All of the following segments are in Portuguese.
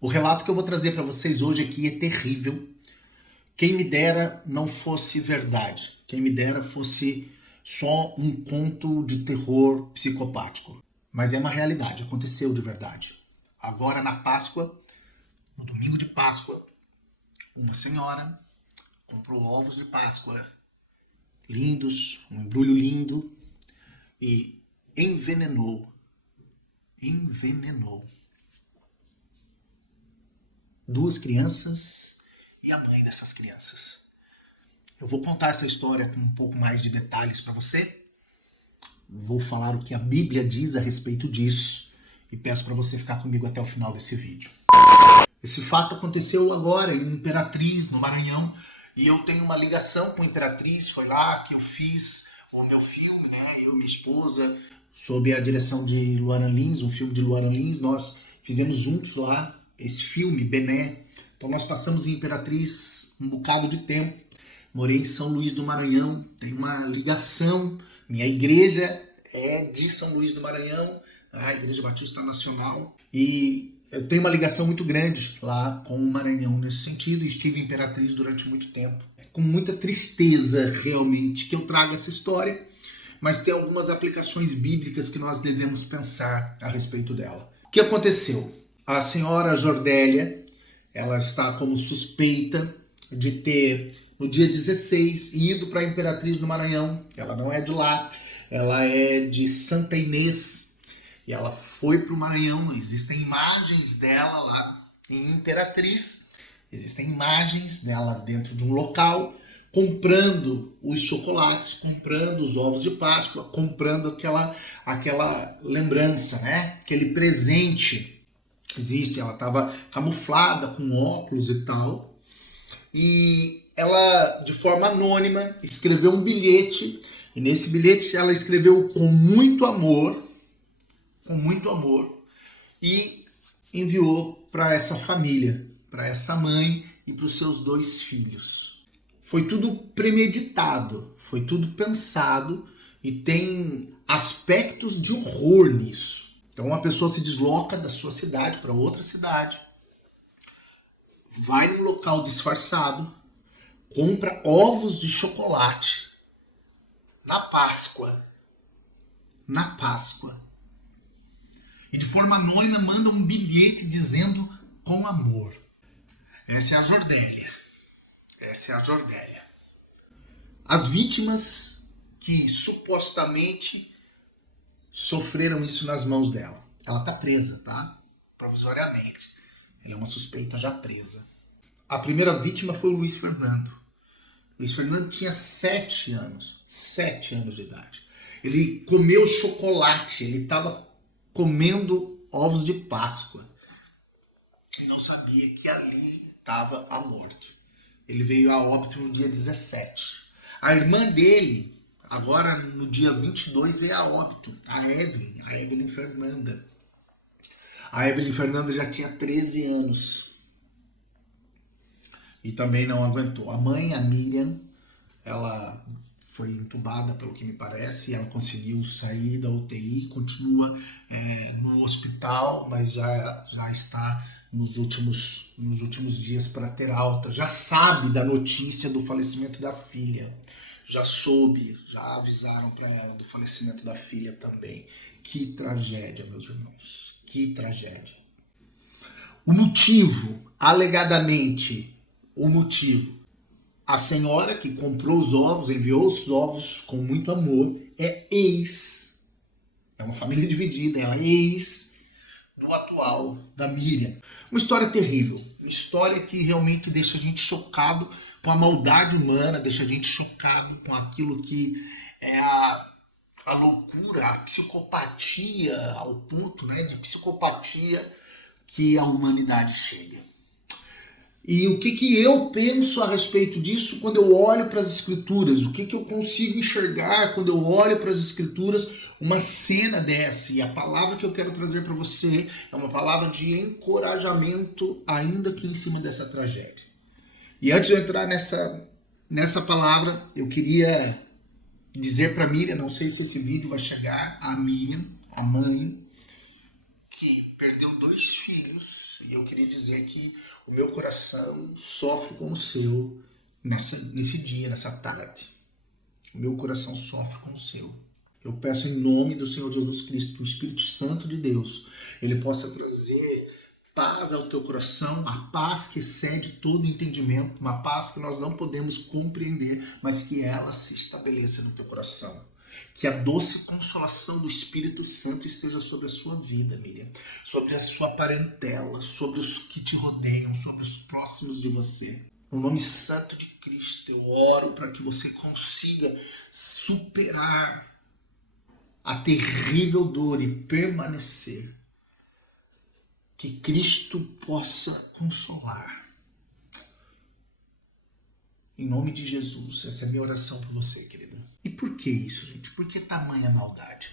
O relato que eu vou trazer para vocês hoje aqui é terrível. Quem me dera não fosse verdade. Quem me dera fosse só um conto de terror psicopático. Mas é uma realidade, aconteceu de verdade. Agora na Páscoa, no domingo de Páscoa, uma senhora comprou ovos de Páscoa lindos, um embrulho lindo, e envenenou duas crianças e a mãe dessas crianças. Eu vou contar essa história com um pouco mais de detalhes para você. Vou falar o que a Bíblia diz a respeito disso e peço para você ficar comigo até o final desse vídeo. Esse fato aconteceu agora em Imperatriz, no Maranhão, e eu tenho uma ligação com Imperatriz. Foi lá que eu fiz o meu filme, né? Eu e minha esposa, sob a direção de Luaran Lins, um filme de Luaran Lins. Nós fizemos juntos lá esse filme, Bené. Então nós passamos em Imperatriz um bocado de tempo. Morei em São Luís do Maranhão, tenho uma ligação. Minha igreja é de São Luís do Maranhão, a Igreja Batista Nacional. E eu tenho uma ligação muito grande lá com o Maranhão nesse sentido. Estive em Imperatriz durante muito tempo. É com muita tristeza, realmente, que eu trago essa história, mas tem algumas aplicações bíblicas que nós devemos pensar a respeito dela. O que aconteceu? A senhora Jordélia, ela está como suspeita de ter, no dia 16, ido para a Imperatriz do Maranhão. Ela não é de lá, ela é de Santa Inês. E ela foi para o Maranhão. Existem imagens dela lá em Imperatriz. Existem imagens dela dentro de um local, comprando os chocolates, comprando os ovos de Páscoa, comprando aquela lembrança, né? Aquele presente. Existe, ela estava camuflada com óculos e tal. E ela, de forma anônima, escreveu um bilhete. E nesse bilhete ela escreveu com muito amor, e enviou para essa família, para essa mãe e para os seus 2 filhos. Foi tudo premeditado, foi tudo pensado e tem aspectos de horror nisso. Então uma pessoa se desloca da sua cidade para outra cidade, vai num local disfarçado, compra ovos de chocolate na Páscoa. E de forma anônima manda um bilhete dizendo com amor. Essa é a Jordélia. As vítimas que supostamente sofreram isso nas mãos dela. Ela está presa, tá? Provisoriamente. Ela é uma suspeita já presa. A primeira vítima foi o Luiz Fernando. Luiz Fernando tinha 7 anos. 7 anos de idade. Ele comeu chocolate. Ele estava comendo ovos de Páscoa. E não sabia que ali estava a morte. Ele veio a óbito no dia 17. A irmã dele, agora no dia 22, veio a óbito. A Evelyn Fernanda. A Evelyn Fernanda já tinha 13 anos. E também não aguentou. A mãe, a Miriam, ela foi entubada, pelo que me parece, e ela conseguiu sair da UTI, continua no hospital, mas já está nos últimos dias para ter alta. Já sabe da notícia do falecimento da filha. Já soube, já avisaram para ela do falecimento da filha também. Que tragédia, meus irmãos. Que tragédia. O motivo, alegadamente, a senhora que comprou os ovos, enviou os ovos com muito amor, é uma família dividida, ela é ex do atual, da Miriam. Uma história terrível, uma história que realmente deixa a gente chocado com a maldade humana, deixa a gente chocado com aquilo que é a loucura, a psicopatia, ao ponto, né, de psicopatia que a humanidade chega. E o que eu penso a respeito disso quando eu olho para as Escrituras? O que eu consigo enxergar quando eu olho para as Escrituras uma cena dessa? E a palavra que eu quero trazer para você é uma palavra de encorajamento, ainda que em cima dessa tragédia. E antes de eu entrar nessa palavra, eu queria dizer para Miriam, não sei se esse vídeo vai chegar a Miriam, a mãe, que perdeu 2 filhos. E eu queria dizer que o meu coração sofre com o seu nesse dia, nessa tarde. O meu coração sofre com o seu. Eu peço em nome do Senhor Jesus Cristo que o Espírito Santo de Deus, ele possa trazer paz ao teu coração, a paz que excede todo entendimento, uma paz que nós não podemos compreender, mas que ela se estabeleça no teu coração. Que a doce consolação do Espírito Santo esteja sobre a sua vida, Miriam, sobre a sua parentela, sobre os que te rodeiam, sobre os próximos de você. No nome santo de Cristo, eu oro para que você consiga superar a terrível dor e permanecer. Que Cristo possa consolar. Em nome de Jesus, essa é a minha oração por você, querida. E por que isso, gente? Por que tamanha maldade?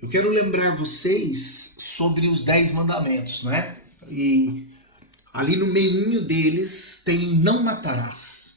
Eu quero lembrar vocês sobre os 10 mandamentos, não é? E ali no meinho deles tem não matarás.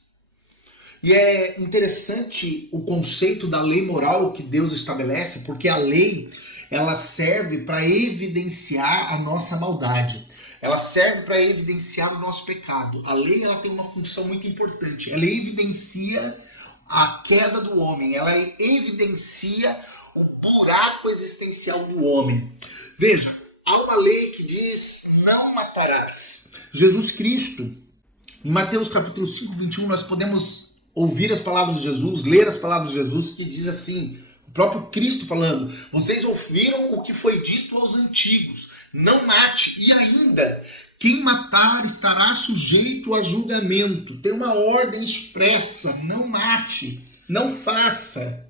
E é interessante o conceito da lei moral que Deus estabelece, porque a lei, ela serve para evidenciar a nossa maldade. Ela serve para evidenciar o nosso pecado. A lei, ela tem uma função muito importante. Ela evidencia a queda do homem. Ela evidencia o buraco existencial do homem. Veja, há uma lei que diz não matarás. Jesus Cristo, em Mateus capítulo 5, 21, nós podemos ouvir as palavras de Jesus, ler as palavras de Jesus, que diz assim, o próprio Cristo falando, vocês ouviram o que foi dito aos antigos, não mate, e ainda, quem matar estará sujeito a julgamento. Tem uma ordem expressa, não mate, não faça.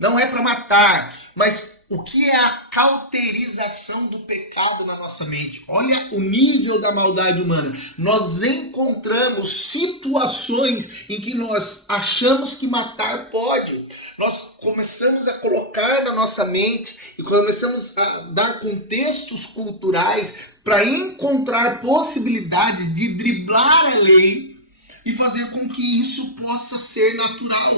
Não é para matar, mas o que é a cauterização do pecado na nossa mente? Olha o nível da maldade humana. Nós encontramos situações em que nós achamos que matar pode. Nós começamos a colocar na nossa mente e começamos a dar contextos culturais para encontrar possibilidades de driblar a lei e fazer com que isso possa ser natural.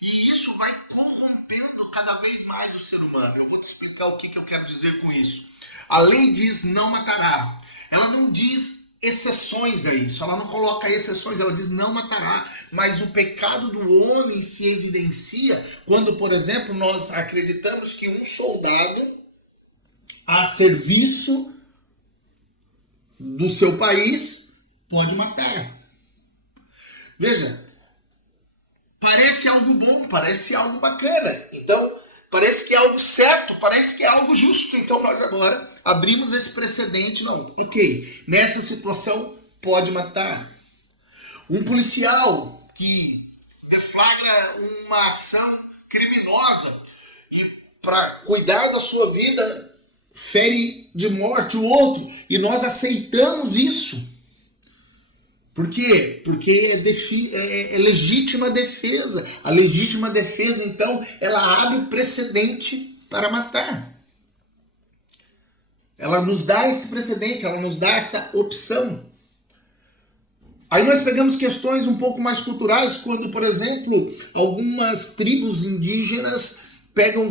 E isso vai corrompendo cada vez mais o ser humano. Eu vou te explicar o que eu quero dizer com isso. A lei diz não matará. Ela não diz exceções a isso. Ela não coloca exceções. Ela diz não matará. Mas o pecado do homem se evidencia quando, por exemplo, nós acreditamos que um soldado a serviço do seu país pode matar. Veja, parece algo bom, parece algo bacana. Então, parece que é algo certo, parece que é algo justo. Então, nós agora abrimos esse precedente. Não, ok, nessa situação pode matar. Um policial que deflagra uma ação criminosa e para cuidar da sua vida fere de morte o outro. E nós aceitamos isso. Por quê? Porque é legítima defesa. A legítima defesa, então, ela abre o precedente para matar. Ela nos dá esse precedente, ela nos dá essa opção. Aí nós pegamos questões um pouco mais culturais, quando, por exemplo, algumas tribos indígenas pegam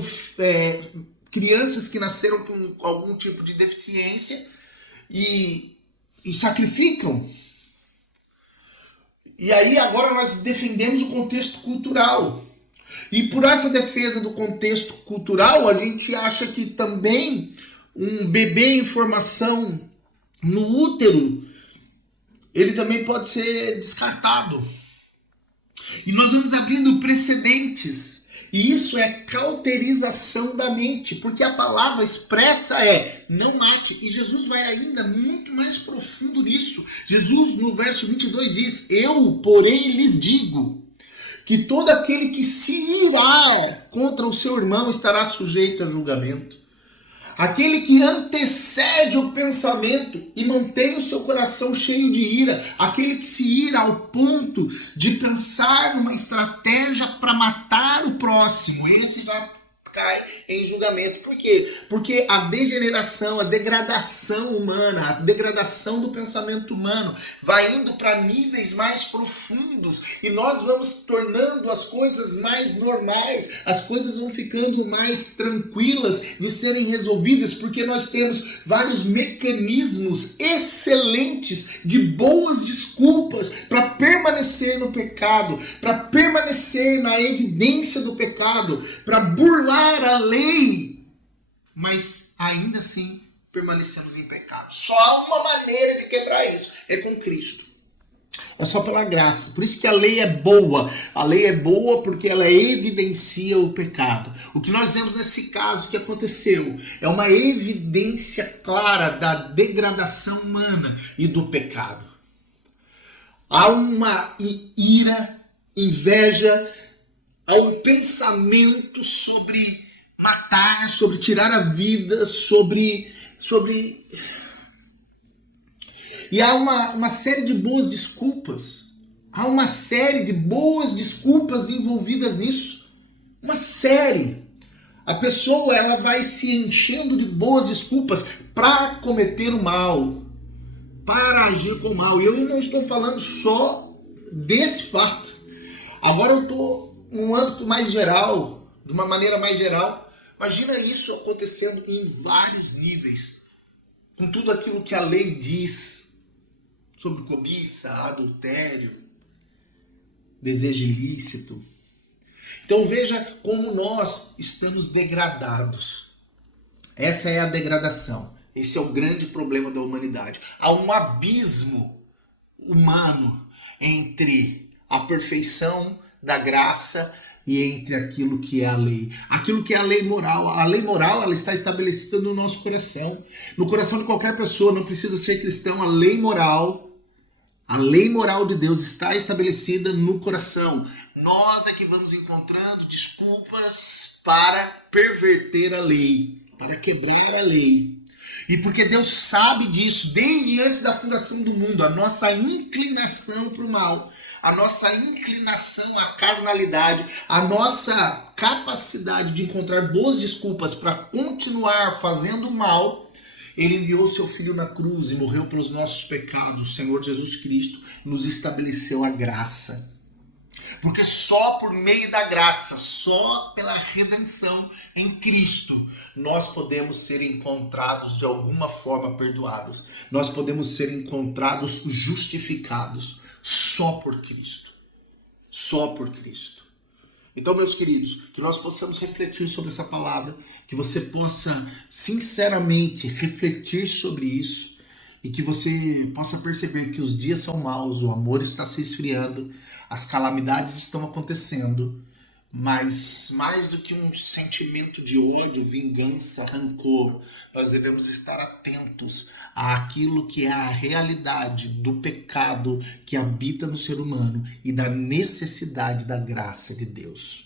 crianças que nasceram com algum tipo de deficiência e sacrificam. E aí agora nós defendemos o contexto cultural. E por essa defesa do contexto cultural, a gente acha que também um bebê em formação no útero, ele também pode ser descartado. E nós vamos abrindo precedentes. E isso é cauterização da mente, porque a palavra expressa é não mate. E Jesus vai ainda muito mais profundo nisso. Jesus, no verso 22, diz, eu, porém, lhes digo que todo aquele que se irar contra o seu irmão estará sujeito a julgamento. Aquele que antecede o pensamento e mantém o seu coração cheio de ira, aquele que se ira ao ponto de pensar numa estratégia para matar o próximo, esse já cai em julgamento. Por quê? Porque a degeneração, a degradação humana, a degradação do pensamento humano vai indo para níveis mais profundos e nós vamos tornando as coisas mais normais, as coisas vão ficando mais tranquilas de serem resolvidas, porque nós temos vários mecanismos excelentes de boas desculpas para permanecer no pecado, para permanecer na evidência do pecado, para burlar a lei, mas ainda assim permanecemos em pecado. Só há uma maneira de quebrar isso, é com Cristo. É só pela graça. Por isso que a lei é boa. A lei é boa porque ela evidencia o pecado. O que nós vemos nesse caso que aconteceu é uma evidência clara da degradação humana e do pecado. Há uma ira, inveja, há um pensamento sobre matar, sobre tirar a vida, sobre... E há uma série de boas desculpas. Há uma série de boas desculpas envolvidas nisso. Uma série. A pessoa ela vai se enchendo de boas desculpas para cometer o mal, para agir com o mal. E eu não estou falando só desse fato. Agora eu estou num âmbito mais geral, de uma maneira mais geral. Imagina isso acontecendo em vários níveis. Com tudo aquilo que a lei diz sobre cobiça, adultério, desejo ilícito. Então veja como nós estamos degradados. Essa é a degradação. Esse é o grande problema da humanidade. Há um abismo humano entre a perfeição da graça e entre aquilo que é a lei. Aquilo que é a lei moral. A lei moral ela está estabelecida no nosso coração. No coração de qualquer pessoa, não precisa ser cristão. A lei moral de Deus está estabelecida no coração. Nós é que vamos encontrando desculpas para perverter a lei, para quebrar a lei. E porque Deus sabe disso, desde antes da fundação do mundo, a nossa inclinação para o mal, a nossa inclinação à carnalidade, a nossa capacidade de encontrar boas desculpas para continuar fazendo mal, Ele enviou seu Filho na cruz e morreu pelos nossos pecados. O Senhor Jesus Cristo nos estabeleceu a graça. Porque só por meio da graça, só pela redenção em Cristo, nós podemos ser encontrados de alguma forma perdoados. Nós podemos ser encontrados justificados só por Cristo. Só por Cristo. Então, meus queridos, que nós possamos refletir sobre essa palavra, que você possa sinceramente refletir sobre isso e que você possa perceber que os dias são maus, o amor está se esfriando, as calamidades estão acontecendo, mas mais do que um sentimento de ódio, vingança, rancor, nós devemos estar atentos àquilo que é a realidade do pecado que habita no ser humano e da necessidade da graça de Deus.